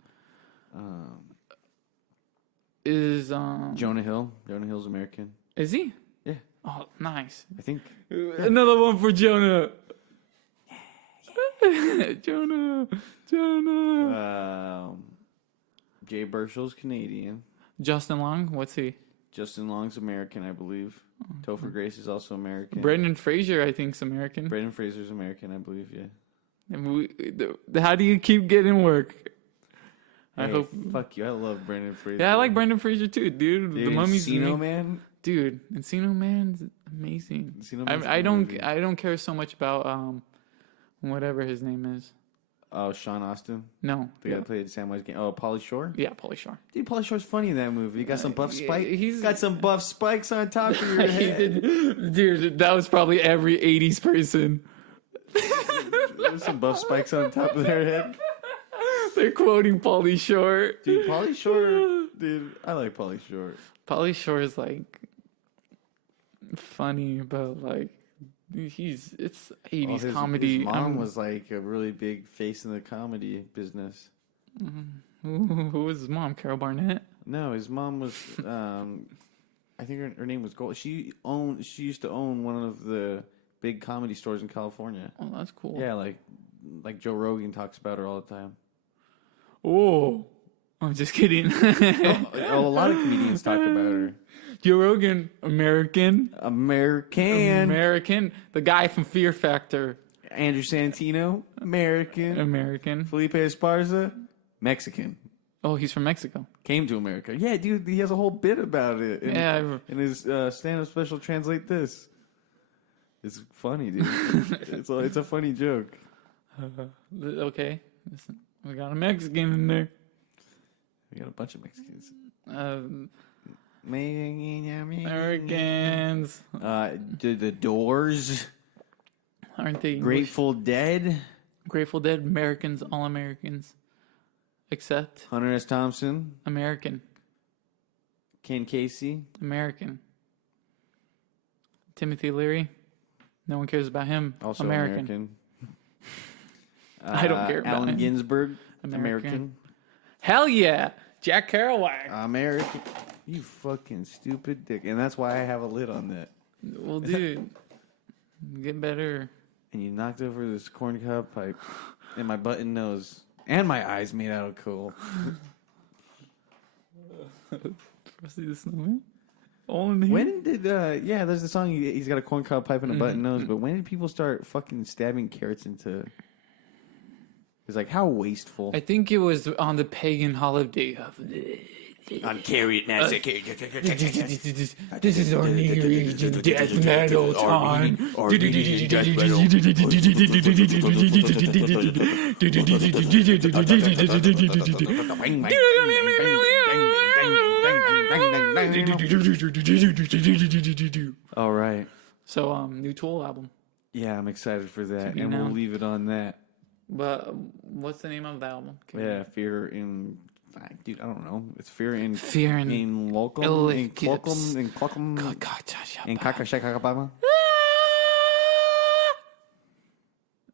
Jonah Hill? Jonah Hill's American. Is he? Yeah. Oh, nice. I think. Another one for Jonah. Jonah. Jay Birchel's Canadian. Justin Long, what's he? Justin Long's American, I believe. Topher Grace is also American. Brendan Fraser, I think, is American. Brendan Fraser's American, I believe, yeah. And how do you keep getting work? Hey, I hope. Fuck you, I love Brendan Fraser. Yeah, I like Brendan Fraser too, dude. The Mummy's Encino Man? Dude, Encino Man's amazing. I don't care so much about whatever his name is. Oh, Sean Astin? No. The guy that played Samwise Gamgee. Oh, Pauly Shore? Yeah, Pauly Shore. Dude, Pauly Shore's funny in that movie. He got some buff spikes. He's got some buff spikes on top of your head. Dude, that was probably every 80s person. There's some buff spikes on top of their head. They're quoting Pauly Shore. Dude, Pauly Shore. Dude, I like Pauly Shore. Pauly Shore is like funny, but like it's 80s comedy. His mom was like a really big face in the comedy business. Who was his mom? Carol Barnett? No, his mom was I think her name was Gold. She used to own one of the big comedy stores in California. Oh, that's cool. Yeah, like Joe Rogan talks about her all the time. Oh, I'm just kidding. A lot of comedians talk about her. Joe Rogan, American. The guy from Fear Factor. Andrew Santino, American. Felipe Esparza, Mexican. Oh, he's from Mexico. Came to America. Yeah, dude, he has a whole bit about it. In his stand-up special, Translate This. It's funny, dude. it's a funny joke. Okay. Listen, we got a Mexican in there. We got a bunch of Mexicans. Americans. The Doors. Aren't they Grateful Dead. Grateful Dead, Americans, all Americans. Except Hunter S. Thompson. American. Ken Casey. American. Timothy Leary. No one cares about him. Also American. I don't care about Allen him. Ginsberg. American. Hell yeah. Jack Kerouac. American. You fucking stupid dick. And that's why I have a lid on that. Well, dude, get better. and you knocked over this corncob pipe, and my button nose and my eyes made out of coal. Frosty the Snowman? All in here? When did there's the song he's got a corncob pipe and a button nose, but when did people start fucking stabbing carrots into? It's like, how wasteful. I think it was on the pagan holiday of On carrot this is our Armenian death metal time. All right. So, new Tool album. Yeah, I'm excited for that, be and we'll announced. leave it on that. But what's the name of the album? Fear in... Dude, I don't know. It's Fear in... Fear in... In Locum? In Clocum? In Clocum? In Kakashakakabama?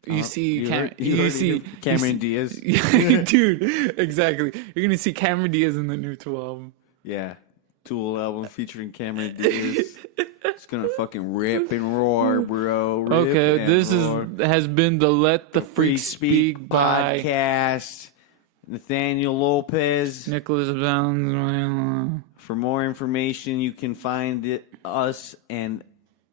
You see, you see Cameron Diaz. Dude, exactly. You're gonna see Cameron Diaz in the new Tool album. Yeah, Tool album featuring Cameron Diaz. It's gonna fucking rip and roar, bro. Rip Okay, and this roar. has been the Let the Free Freak Speak by podcast. Nathaniel Lopez. Nicholas Valenzuela. For more information, you can find us and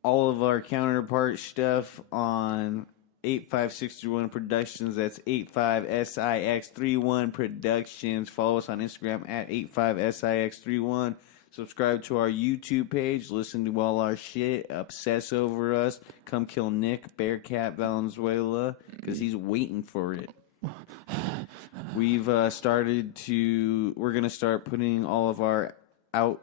all of our counterpart stuff on 85631 Productions. That's 85SIX31 Productions. Follow us on Instagram at 85SIX31. Subscribe to our YouTube page. Listen to all our shit. Obsess over us. Come kill Nick Bearcat Valenzuela because he's waiting for it. We've we're going to start putting all of our outtakes.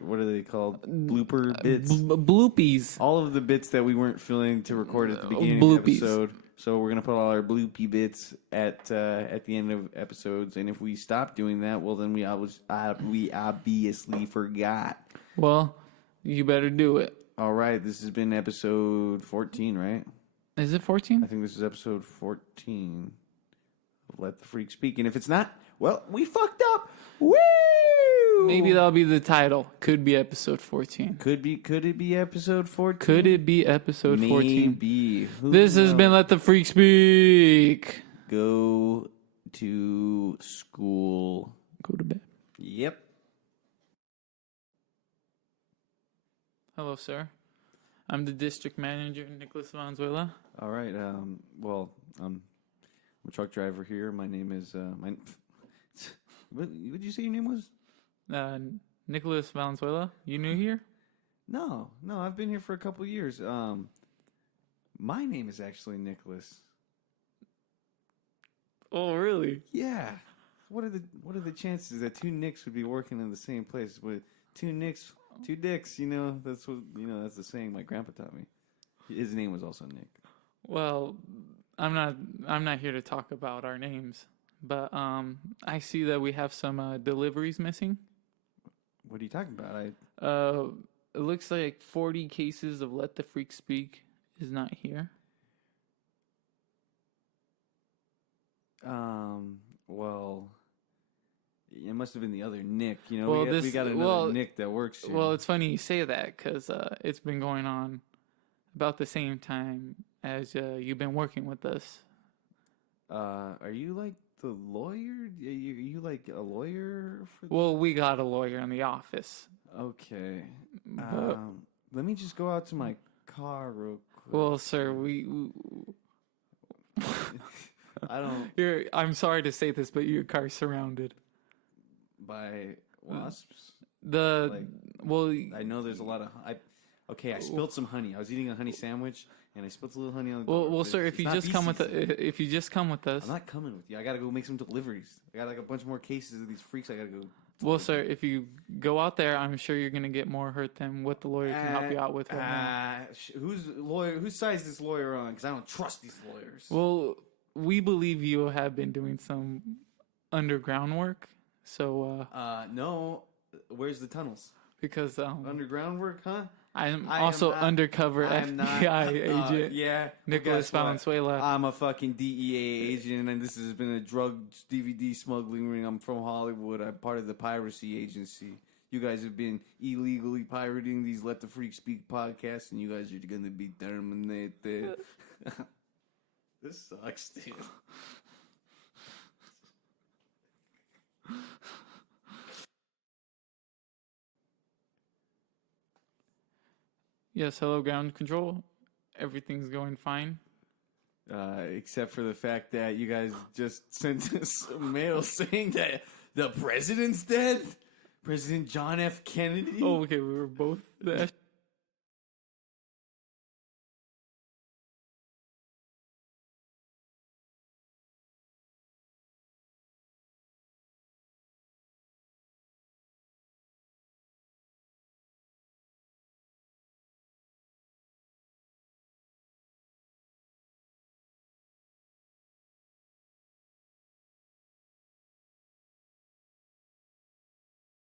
What are they called? Blooper bits. Bloopies. All of the bits that we weren't feeling to record at the beginning of the episode. So we're gonna put all our bloopy bits at the end of episodes. And if we stop doing that, well, then we obviously forgot. Well, you better do it. All right, this has been episode 14, right? Is it 14? I think this is episode 14 of Let the Freak Speak. And if it's not, well, we fucked up. Woo! Maybe that'll be the title. Could be episode 14. Could it be episode 14? Could it be episode 14? Maybe. This has been Let the Freak Speak. Go to school. Go to bed. Yep. Hello, sir. I'm the district manager, Nicholas Valenzuela. All right. I'm a truck driver here. My name is what did you say your name was? Nicholas Valenzuela. You new here? No. I've been here for a couple of years. My name is actually Nicholas. Oh, really? Yeah. What are the chances that two Nicks would be working in the same place with two Nicks, two dicks? That's that's the saying my grandpa taught me. His name was also Nick. Well, I'm not here to talk about our names, but I see that we have some deliveries missing. What are you talking about? It looks like 40 cases of Let the Freak Speak is not here. Well, it must have been the other Nick. We got another Nick that works here. Well, it's funny you say that because it's been going on about the same time as you've been working with us. Are you like the lawyer? Are you like a lawyer? Well, we got a lawyer in the office. Okay. Let me just go out to my car real quick. Well, sir, we I don't. I'm sorry to say this, but your car's surrounded by wasps. I I know there's a lot of. I spilled some honey. I was eating a honey sandwich, and I spilled a little honey on the door. Well, sir, if you just come with us, I'm not coming with you. I gotta go make some deliveries. I got like a bunch more cases of these freaks. I gotta go. Well, sir, if you go out there, I'm sure you're gonna get more hurt than what the lawyer can help you out with right now. Whose side is this lawyer on? Because I don't trust these lawyers. Well, we believe you have been doing some underground work. So no. Where's the tunnels? Because underground work, huh? I'm also undercover FBI agent. Yeah, Nicholas Valenzuela. I'm a fucking DEA agent, and this has been a drug DVD smuggling ring. I'm from Hollywood. I'm part of the piracy agency. You guys have been illegally pirating these Let the Freak Speak podcasts, and you guys are going to be terminated. This sucks, dude. Yes, hello, ground control. Everything's going fine. Except for the fact that you guys just sent us a mail saying that the president's dead. President John F. Kennedy. Oh, okay, we were both there.